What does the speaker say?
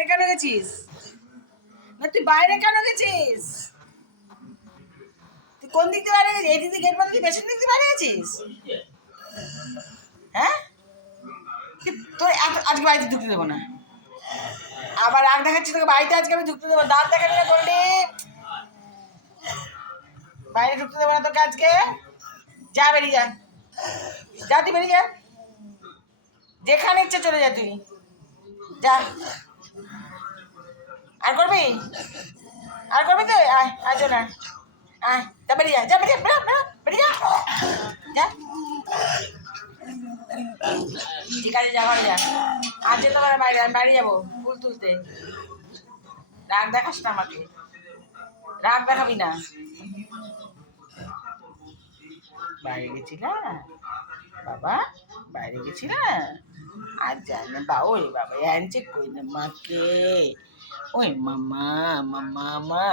বাইরে কেন গেছিস? না তুই বাইরে কেন গেছিস? তুই কোন দিক দিয়ে বাইরে গেছিস? এই দিক দিয়ে গেট বন্ধ দিয়ে পেছন দিক দিয়ে বাইরে গেছিস? হ্যাঁ, তোর আজকে বাড়িতে ঢুকতে দেবো না। আবার রাগ দেখাচ্ছি তোকে, বাড়িতে আজকে আমি ঢুকতে দেবো। দাঁত দেখাবি না করলি, বাইরে ঢুকতে দেবো না তোকে আজকে। যা বেরিয়ে যা, যা তুই বেরিয়ে যা, যেখানে ইচ্ছে চলে যা তুই, যা। আর করবি? আর করবি তো? আয় আয় না, আয় যা, বেরিয়ে যা, যা বেরিয়ে যা, বেরিয়ে যা, যা। ঠিক আছে, যা ঘরে যা। আর যেতে পারে বাইরে, আমি বাড়ি যাবো ফুল তুলতে। রাগ দেখাস না আমাকে, রাগ দেখাবি না। বাইরে গেছিলা বাবা, বাইরে গেছিলা? আর জানে বা, ওই বাবা হ্যান্ডশেক করি না মাকে। ওই মামা, মামা, মা